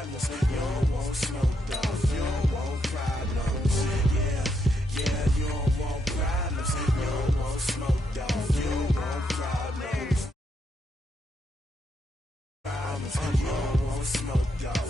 problems. You don't want smoke, though. You don't want problems. Yeah, you don't want problems. You don't want smoke, though. You don't want problems. You don't want smoke, though.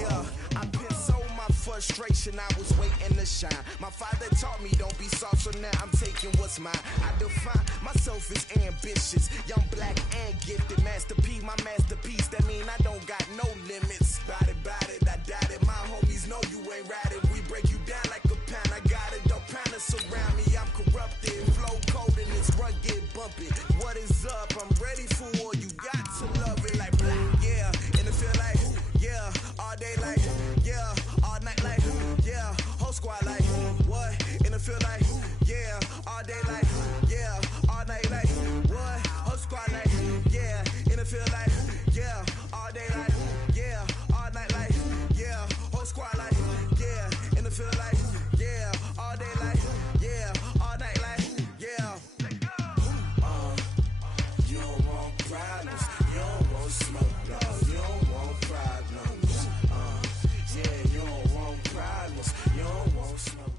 Yeah, I've been so my frustration, I was waiting to shine. My father taught me don't be soft, so now I'm taking what's mine. I define myself as ambitious, young, black, and gifted. Master P, my masterpiece, that mean I don't got no limits. Bout it, I doubt it. My homies know you ain't ride it. We break you down like a pound. I got it, don't pound us around me. I'm corrupted, flow cold and it's rugged, bumpy. What is up? I'm ready for war. You got to love it like black, yeah. And it feel like, yeah, all day like, yeah, all night like, yeah, whole squad like, what? And it feel like, yeah, all day like, yeah, all night like, what? Whole squad like, yeah, and it feel like, yeah, all day like, yeah, all night like, yeah, whole squad like, yeah, and it feel like, yeah, all day like, yeah, all night like, yeah. You don't want problems, you don't want smoke, dog. You don't want problems. Yeah, you don't want problems, you don't want smoke.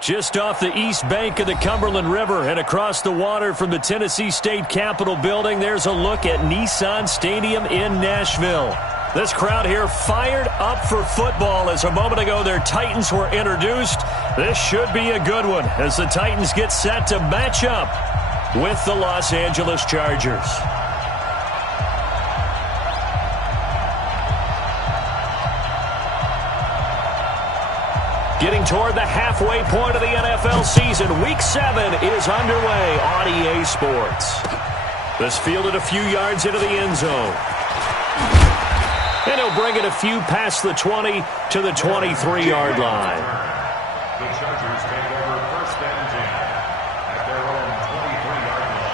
Just off the east bank of the Cumberland River and across the water from the Tennessee State Capitol building, there's a look at Nissan Stadium in Nashville. This crowd here fired up for football as a moment ago their Titans were introduced. This should be a good one as the Titans get set to match up with the Los Angeles Chargers. Getting toward the halfway point of the NFL season, Week 7 is underway on EA Sports. This fielded a few yards into the end zone. And he'll bring it a few past the 20 to the 23-yard line. The Chargers take over first and 10 at their own 23-yard line.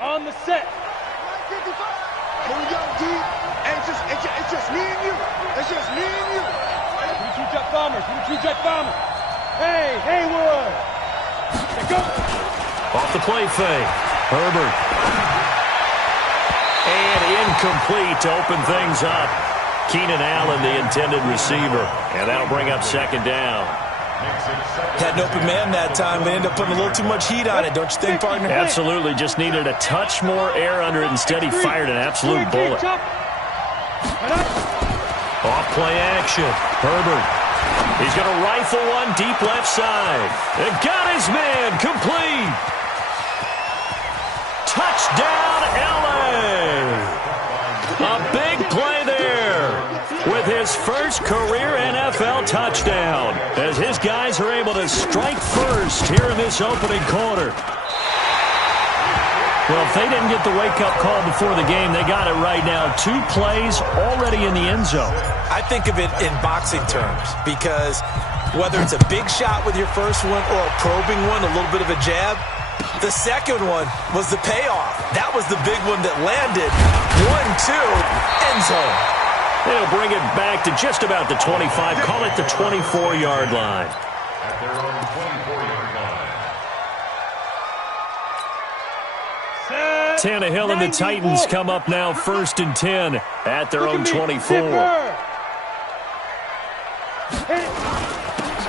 On the set. Here we go, D. And it's just me and you. It's just me and you. To the two jet bombers. To the two jet bombers. Hey, Haywood. Let's go. Off the play fake. Herbert. And incomplete to open things up. Keenan Allen, the intended receiver. And that'll bring up second down. Had an open man that time, but ended up putting a little too much heat on it, don't you think, partner? Absolutely. Just needed a touch more air under it. Instead, he fired an absolute bullet. Off play action. Herbert. He's going to rifle one deep left side. And got his man complete. Touchdown, L.A. A big play there with his first career NFL touchdown as his guys are able to strike first here in this opening quarter. Well, if they didn't get the wake-up call before the game, they got it right now. 2 plays already in the end zone. I think of it in boxing terms because whether it's a big shot with your first one or a probing one, a little bit of a jab, the second one was the payoff. That was the big one that landed. 1-2, end zone. They'll bring it back to just about the 25. Call it the 24-yard line. At their own 24-yard line. Tannehill and the Titans come up now first and 10 at their own 24.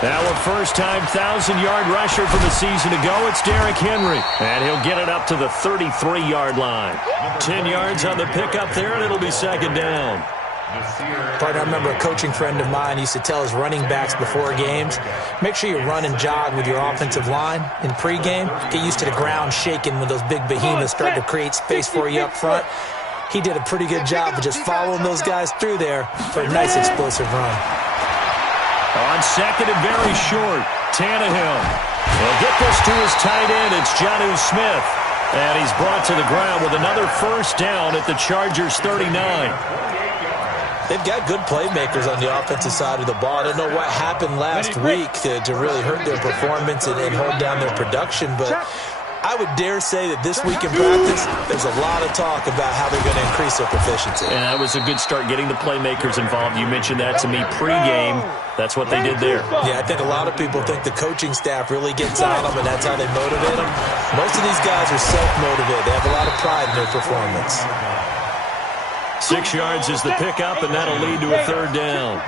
Our first-time 1,000-yard rusher for the season to go, it's Derrick Henry. And he'll get it up to the 33-yard line. 10 yards on the pickup there, and it'll be second down. Partner, I remember a coaching friend of mine used to tell his running backs before games, make sure you run and jog with your offensive line in pregame. Get used to the ground shaking when those big behemoths start to create space for you up front. He did a pretty good job of just following those guys through there for a nice explosive run. On second and very short, Tannehill will get this to his tight end. It's Jonnu Smith. And he's brought to the ground with another first down at the Chargers' 39. They've got good playmakers on the offensive side of the ball. I don't know what happened last week to really hurt their performance and hold down their production, but I would dare say that this week in practice, there's a lot of talk about how they're going to increase their proficiency. And that was a good start, getting the playmakers involved. You mentioned that to me pregame. That's what they did there. Yeah, I think a lot of people think the coaching staff really gets on them, and that's how they motivate them. Most of these guys are self-motivated. They have a lot of pride in their performance. 6 yards is the pickup, and that'll lead to a third down.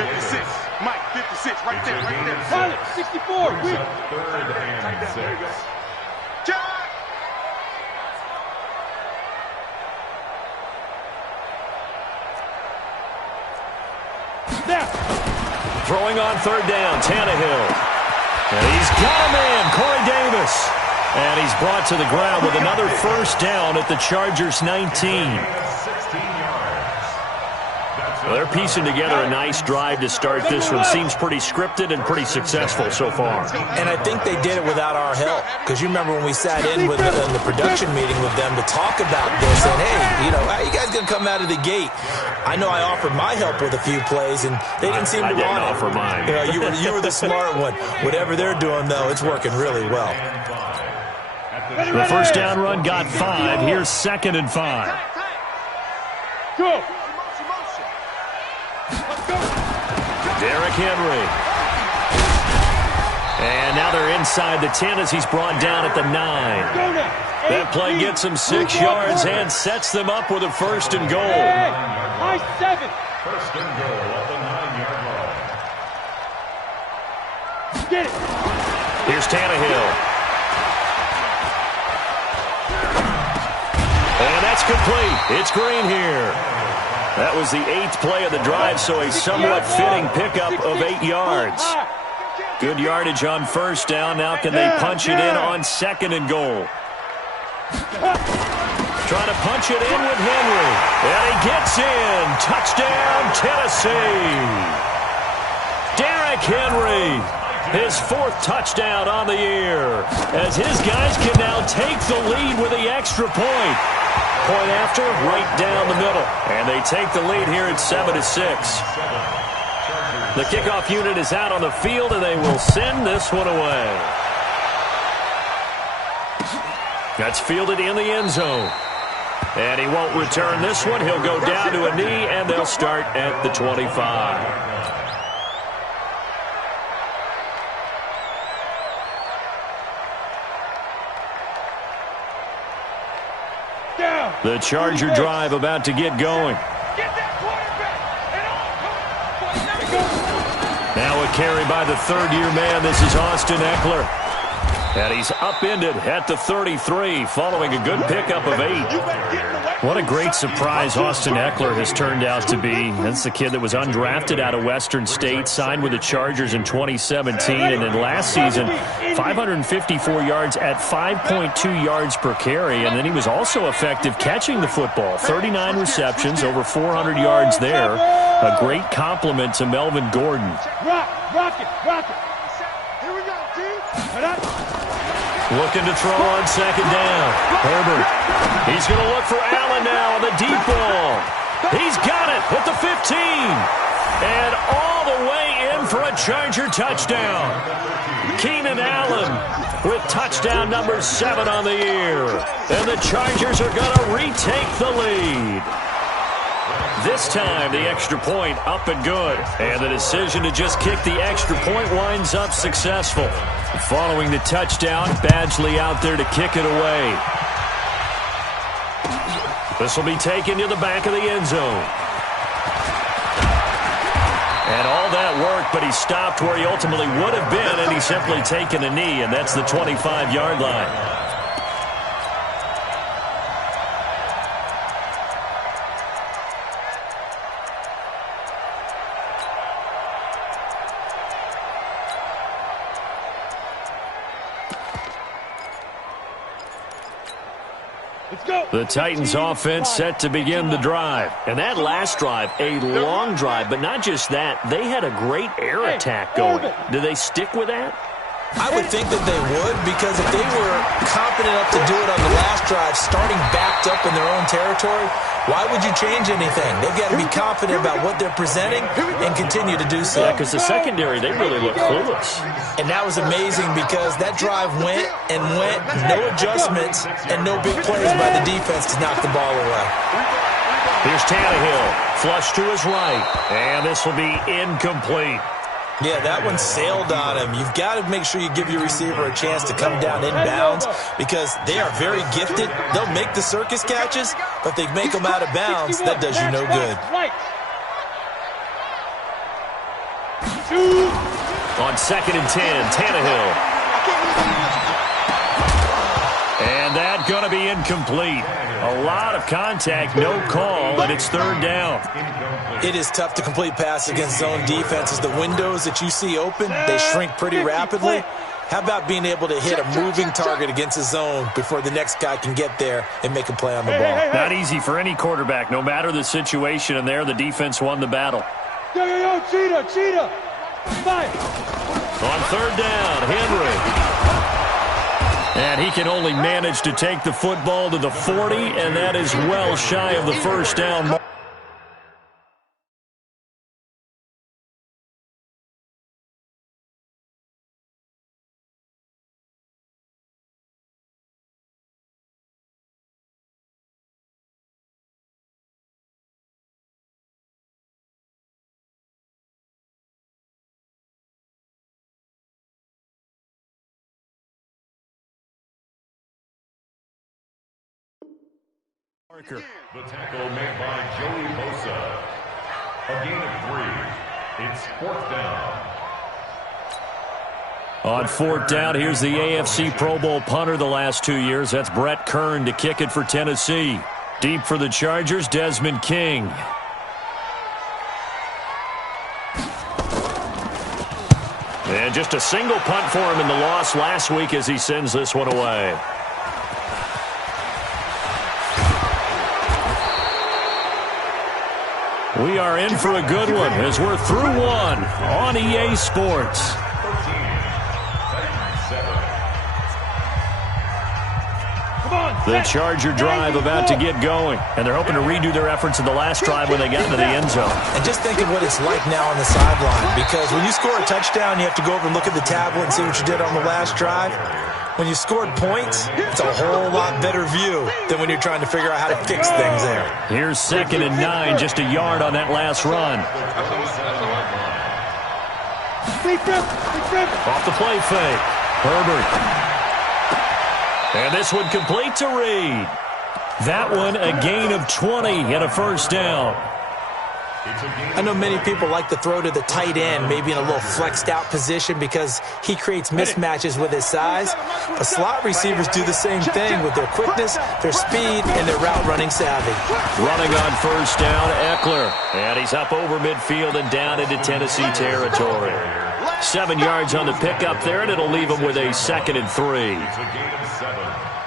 56. Mike, 56. Right there, right there. Pilot, 64. Quick. Third and 6. Snap. Throwing on third down, Tannehill. And he's got a man, Corey Davis. And he's brought to the ground with another first down at the Chargers' 19. Well, they're piecing together a nice drive to start this one. Seems pretty scripted and pretty successful so far. And I think they did it without our help. Because you remember when we sat in with in the production meeting with them to talk about this, and hey, how you guys going to come out of the gate? I know I offered my help with a few plays, and they didn't seem to want it. I didn't offer mine. You were the smart one. Whatever they're doing, though, it's working really well. The first down run got 5. Here's 2nd and 5. Go. Derrick Henry. And now they're inside the 10 as he's brought down at the 9. That play gets him 6 yards and sets them up with a first and goal. High 7. First and goal at the 9-yard line. Get it. Here's Tannehill. And that's complete. It's Green here. That was the 8th play of the drive, so a somewhat fitting pickup of 8 yards. Good yardage on first down. Now can they punch it in on 2nd and goal? Trying to punch it in with Henry. And he gets in. Touchdown, Tennessee. Derrick Henry. His 4th touchdown on the year. As his guys can now take the lead with the extra point. Point after, right down the middle. And they take the lead here at 7-6. The kickoff unit is out on the field, and they will send this one away. That's fielded in the end zone. And he won't return this one. He'll go down to a knee, and they'll start at the 25. The Charger drive about to get going. Now a carry by the third-year man. This is Austin Eckler. And he's upended at the 33 following a good pickup of 8. What a great surprise Austin Eckler has turned out to be. That's the kid that was undrafted out of Western State, signed with the Chargers in 2017, and then last season, 554 yards at 5.2 yards per carry, and then he was also effective catching the football. 39 receptions, over 400 yards there. A great compliment to Melvin Gordon. Rock it. Here we go, D. Looking to throw on 2nd down. Herbert. He's going to look for Allen now on the deep ball. He's got it at the 15. And all the way in for a Charger touchdown. Keenan Allen with touchdown number 7 on the year. And the Chargers are going to retake the lead. This time, the extra point up and good. And the decision to just kick the extra point winds up successful. Following the touchdown, Badgley out there to kick it away. This will be taken to the back of the end zone. And all that work, but he stopped where he ultimately would have been, and he's simply taken a knee, and that's the 25-yard line. The Titans offense set to begin the drive. And that last drive, a long drive, but not just that, they had a great air attack going. Do they stick with that? I would think that they would, because if they were confident enough to do it on the last drive, starting backed up in their own territory, Why would you change anything? They've got to be confident about what they're presenting and continue to do so. Yeah, because the secondary, they really look clueless. And that was amazing because that drive went and went, no adjustments, and no big plays by the defense to knock the ball away. Here's Tannehill, flush to his right, and this will be incomplete. Yeah, that one sailed on him. You've got to make sure you give your receiver a chance to come down inbounds because they are very gifted. They'll make the circus catches, but if they make them out of bounds, that does you no good. On 2nd and 10, Tannehill. And that's going to be incomplete. A lot of contact, no call, and it's 3rd down. It is tough to complete pass against zone defenses. The windows that you see open, they shrink pretty rapidly. How about being able to hit a moving target against a zone before the next guy can get there and make a play on the ball? Not easy for any quarterback, no matter the situation, and there the defense won the battle. Yo, cheetah. Five. On 3rd down, Henry. And he can only manage to take the football to the 40, and that is well shy of the 1st down mark. The tackle made by Joey Bosa. A gain of 3. It's 4th down. On 4th down, here's the AFC Pro Bowl punter the last 2 years. That's Brett Kern to kick it for Tennessee. Deep for the Chargers, Desmond King. And just a single punt for him in the loss last week as he sends this one away. We are in for a good one as we're through one on EA Sports. The Charger drive about to get going, and they're hoping to redo their efforts in the last drive when they got into the end zone. And just think of what it's like now on the sideline, because when you score a touchdown, you have to go over and look at the tablet and see what you did on the last drive. When you scored points, it's a whole lot better view than when you're trying to figure out how to fix things there. Here's 2nd and 9, just a yard on that last run. Off the play fake. Herbert. And this one complete to Reed. That one a gain of 20 and a 1st down. I know many people like to throw to the tight end, maybe in a little flexed out position because he creates mismatches with his size. But slot receivers do the same thing with their quickness, their speed, and their route running savvy. Running on 1st down, Eckler. And he's up over midfield and down into Tennessee territory. 7 yards on the pickup there, and it'll leave him with a 2nd and 3.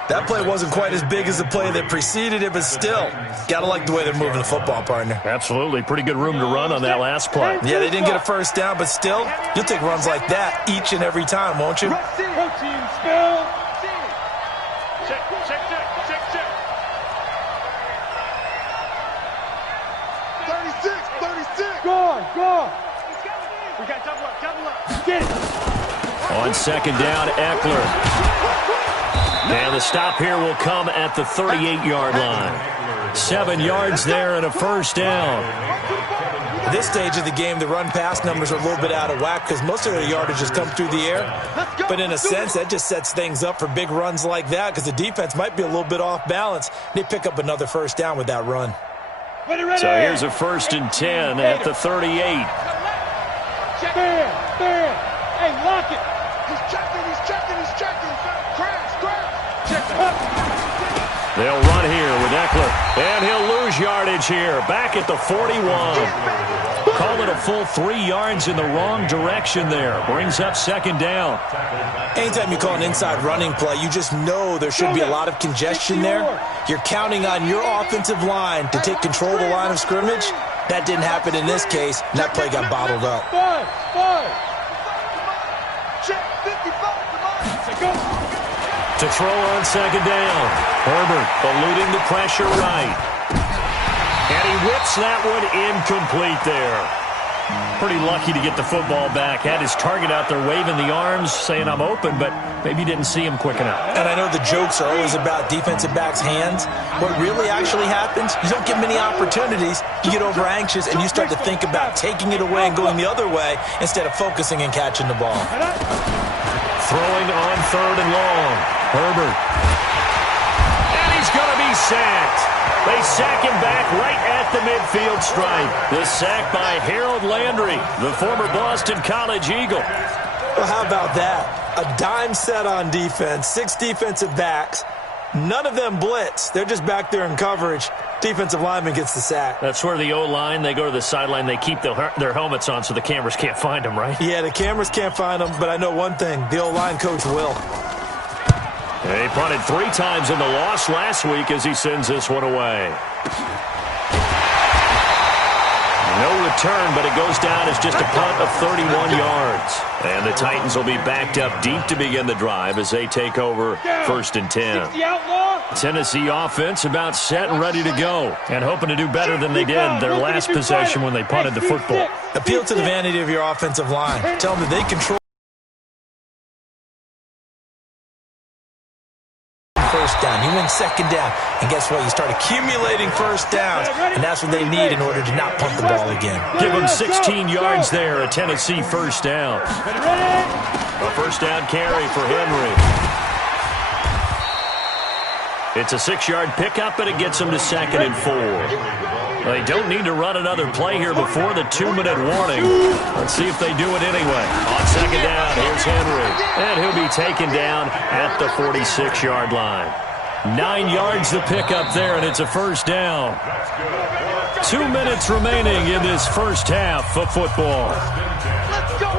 That play wasn't quite as big as the play that preceded it, but still, got to like the way they're moving the football, partner. Absolutely. Pretty good room to run on that last play. Yeah, they didn't get a 1st down, but still, you'll take runs like that each and every time, won't you? Protein spill. Check. 36. Go on. We got double up. Get it. On 2nd down, Eckler. And the stop here will come at the 38-yard line. 7 yards there and a 1st down. At this stage of the game, the run-pass numbers are a little bit out of whack because most of their yardage has come through the air. But in a sense, that just sets things up for big runs like that because the defense might be a little bit off balance. They pick up another 1st down with that run. So here's a 1st and 10 at the 38. Stand. Hey, lock it. He's checking. Crash. They'll run here with Eckler, and he'll lose yardage here. Back at the 41. Call it a full 3 yards in the wrong direction there. Brings up 2nd down. Anytime you call an inside running play, you just know there should be a lot of congestion there. You're counting on your offensive line to take control of the line of scrimmage. That didn't happen in this case, and that play got bottled up. Five. Check 55. Go. To throw on 2nd down. Herbert eluding the pressure right. And he whips that one incomplete there. Pretty lucky to get the football back. Had his target out there waving the arms, saying I'm open, but maybe didn't see him quick enough. And I know the jokes are always about defensive backs' hands. What really actually happens, you don't get many opportunities. You get over anxious and you start to think about taking it away and going the other way instead of focusing and catching the ball. Throwing on 3rd and long. Herbert. And he's going to be sacked. They sack him back right at the midfield stripe. The sack by Harold Landry, the former Boston College Eagle. Well, how about that? A dime set on defense, 6 defensive backs. None of them blitz. They're just back there in coverage. Defensive lineman gets the sack. That's where the O-line, they go to the sideline, they keep their helmets on so the cameras can't find them, right? Yeah, the cameras can't find them, but I know one thing. The O-line coach will. He punted 3 times in the loss last week as he sends this one away. No return, but it goes down as just a punt of 31 yards. And the Titans will be backed up deep to begin the drive as they take over 1st and 10. Tennessee offense about set and ready to go and hoping to do better than they did their last possession when they punted the football. Appeal to the vanity of your offensive line. Tell them that they control first down. You win 2nd down. And guess what? You start accumulating first downs. And that's what they need in order to not punt the ball again. Give them 16 yards there, a Tennessee first down. A first down carry for Henry. It's a 6-yard pickup, and it gets them to 2nd and 4. They don't need to run another play here before the 2-minute warning. Let's see if they do it anyway. On 2nd down, here's Henry. And he'll be taken down at the 46-yard line. 9 yards to pick up there, and it's a first down. 2 minutes remaining in this first half of football. Let's go,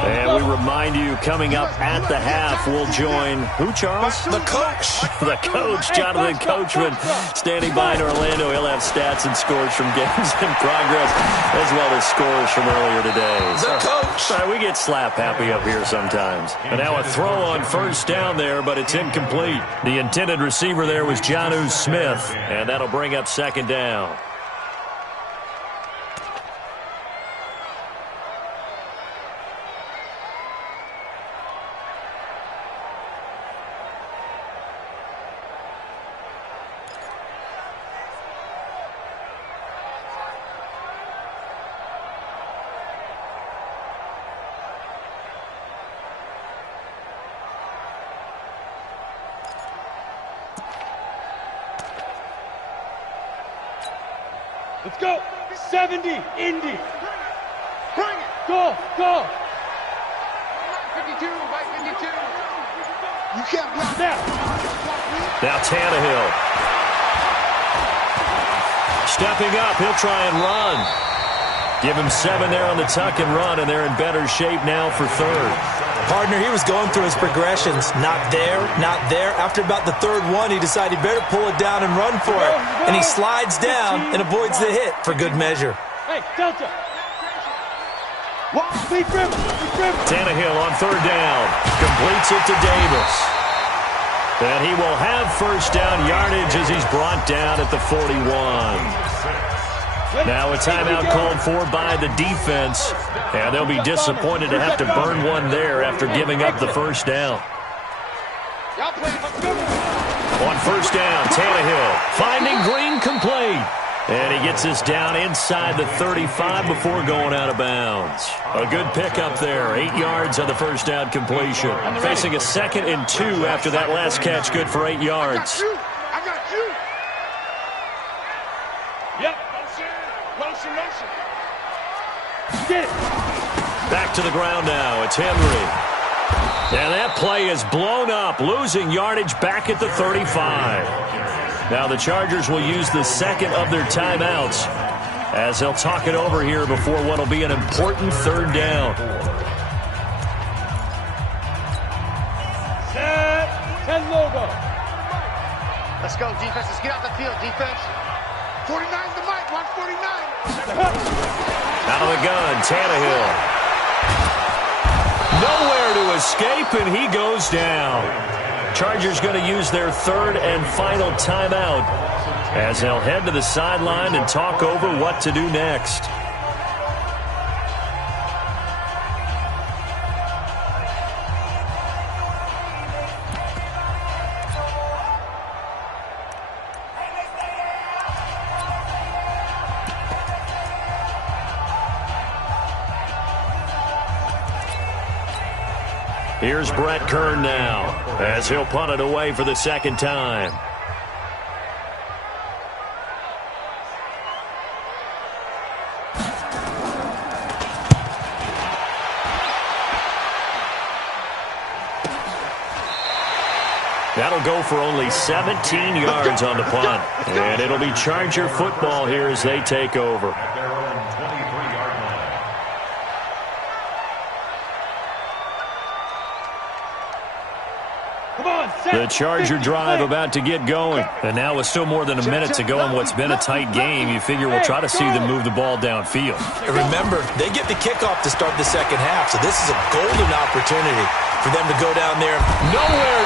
And we remind you, coming up at the half, we'll join who, Charles? The coach. The coach, Jonathan Coachman, standing by in Orlando. He'll have stats and scores from games in progress, as well as scores from earlier today. The coach. We get slap happy up here sometimes. And now a throw on first down there, but it's incomplete. The intended receiver there was Jonnu Smith, and that'll bring up 2nd down. Let's go. 70, Indy. Bring it. Go, go. 52 by 52. You can't block Now. Now Tannehill. Stepping up, he'll try and run. Give him 7 there on the tuck and run, and they're in better shape now for 3rd. Partner, he was going through his progressions. Not there, not there. After about the 3rd one, he decided he better pull it down and run for it. And he slides down and avoids the hit for good measure. Hey, Delta. Lead River. Tannehill on 3rd down. Completes it to Davis. And he will have first down yardage as he's brought down at the 41. Now a timeout called for by the defense, and they'll be disappointed to have to burn one there after giving up the first down. On first down, Tannehill finding Green complete. And he gets this down inside the 35 before going out of bounds. A good pickup there, 8 yards on the first down completion. Facing a 2nd and 2 after that last catch, good for 8 yards. I got you. Yep. Motion. Get it. Back to the ground now. It's Henry. And that play is blown up, losing yardage back at the 35. Now the Chargers will use the 2nd of their timeouts as they'll talk it over here before what will be an important 3rd down. Set. 10 logo. Let's go, defense. Let's get out the field, defense. 49's the mic. Watch 49. Out of the gun, Tannehill. Nowhere to escape, and he goes down. Chargers going to use their third and final timeout as they'll head to the sideline and talk over what to do next. Here's Brett Kern now as he'll punt it away for the second time. That'll go for only 17 yards on the punt. And it'll be Charger football here as they take over. The Charger drive about to get going. And now with still more than a minute to go in what's been a tight game, you figure we'll try to see them move the ball downfield. And remember, they get the kickoff to start the second half, so this is a golden opportunity for them to go down there. Nowhere